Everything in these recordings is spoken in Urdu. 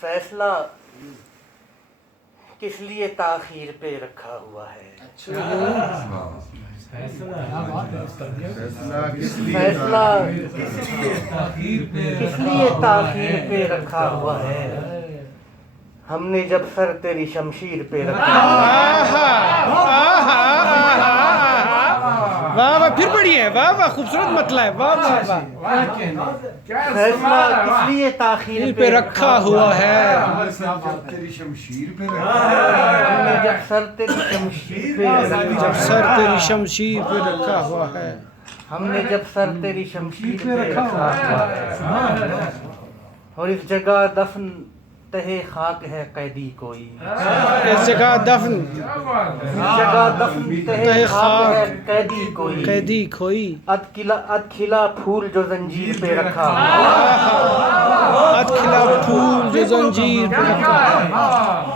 فیصلہ کس لیے تاخیر پہ رکھا ہوا ہے؟ فیصلہ کس لیے تاخیر پہ رکھا ہوا ہے؟ ہم نے جب سر تیری شمشیر پہ رکھا واہ واہ، پھر پڑھیے، واہ واہ، خوبصورت مطلب ہے، واہ واہ واہ۔ فیصلہ کس لیے تاخیر پہ رکھا ہوا ہے؟ ہم نے جب سر تیری شمشیر پہ جب سر تیری شمشیر پہ رکھا ہوا ہے، ہم نے جب سر تیری شمشیر پہ رکھا ہوا ہے، اور اس جگہ دفن تہے خاک ہے قیدی کوئی، اس جگہ دفن تہے خاک ہے قیدی کوئی، قیدی کوئی، اد کھلا پھول جو زنجیر پہ رکھا ہوا، اد کھلا پھول جو زنجیر پہ رکھا ہے،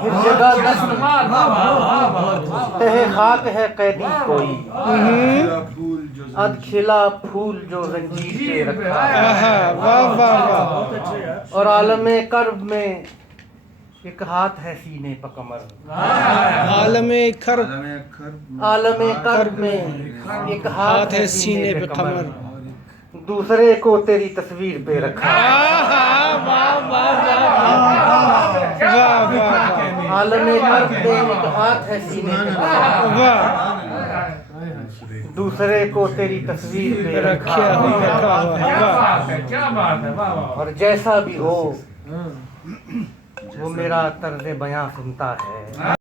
اس جگہ دفن تہے خاک ہے قیدی کوئی، اد کھلا پھول جو زنجیر پہ رکھا ہے، واہ واہ واہ۔ اور عالم کرب میں ایک ہاتھ ہے سینے پہ کمر، عالم کرب، عالم کرب میں ایک ہاتھ ہے سینے پہ کمر، دوسرے کو تیری تصویر پہ رکھا، واہ واہ واہ واہ، عالم کرب میں ایک ہاتھ ہے سینے پہ کمر، واہ، دوسرے کو تیری تصویر پہ رکھا ہوا ہے، اور جیسا بھی ہو وہ میرا طرز بیاں سنتا ہے۔